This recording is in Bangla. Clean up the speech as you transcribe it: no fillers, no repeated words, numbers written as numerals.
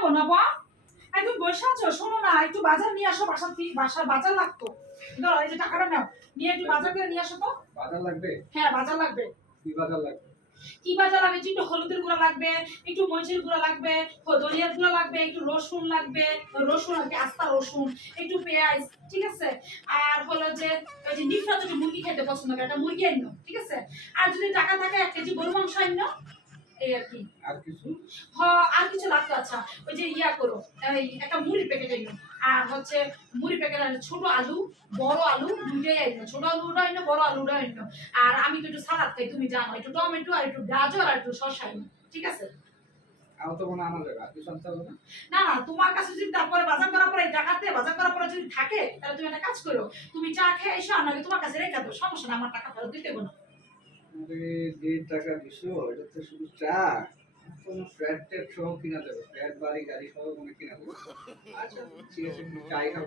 যাবো না বা একটু বসে আছো, শোনো না, একটু বাজার নিয়ে আসো, বাসার বাজার লাগতো। ধরো এই যে টাকাটা নাও, নিয়ে একটু বাজার করে নিয়ে আসো তো। বাজার লাগবে? হ্যাঁ বাজার লাগবে। কি বাজার লাগবে? কি বাজার লাগবে? একটু হলুদের গুঁড়া লাগবে, একটু মরিচের গুঁড়া লাগবে, ধনিয়ার গুঁড়া লাগবে, একটু রসুন লাগবে, রসুন আর কি আস্তা রসুন, একটু পেঁয়াজ, ঠিক আছে। আর হলো যে ওই যে নিফরা যদি মুরগি খেতে পছন্দ করে, একটা মুরগি আইনো, ঠিক আছে। আর যদি টাকা থাকে 1 কেজি গরু মাংস আইনো, এই আর কি। আর কিছু? আর কিছু লাগতো। আচ্ছা ওই যে ইয়া করো, এই একটা মুড়ি প্যাকেট আইনো। আর হচ্ছে মুড়ি প্যাকেট আইনো, ছোট আলু বড় আলু দুইটাই আইনো, ছোট আলুটা আইনো, বড় আলুটা আইনো। আর আমি তো একটু সালাদ খাই, তুমি জানো, একটু টমেটো আর একটু গাজর আর একটু শসা আইনো, ঠিক আছে। আমার তো মনে আনা যাবে, আর কিছু আনতে হবে না? না না, তোমার কাছে যদি তারপরে বাজার করার পরে টাকাতে বাজার করার পরে যদি থাকে, তাহলে তুমি একটা কাজ করো, তুমি চা খেয়ে এসো, আর নাহলে তোমার কাছে রেখে দাও, সমস্যা না, আমার টাকা ফেরত দিতে হবে না। আরে 1.5 টাকা দিছো, এটা তো শুধু চা। কোনো ফ্ল্যাট ট্যাট সহ কিনা যাবে, ফ্ল্যাট বাড়ি গাড়ি সহ কোনো কিনা যাবে। আচ্ছা ঠিক আছে, একটু চাই খাও।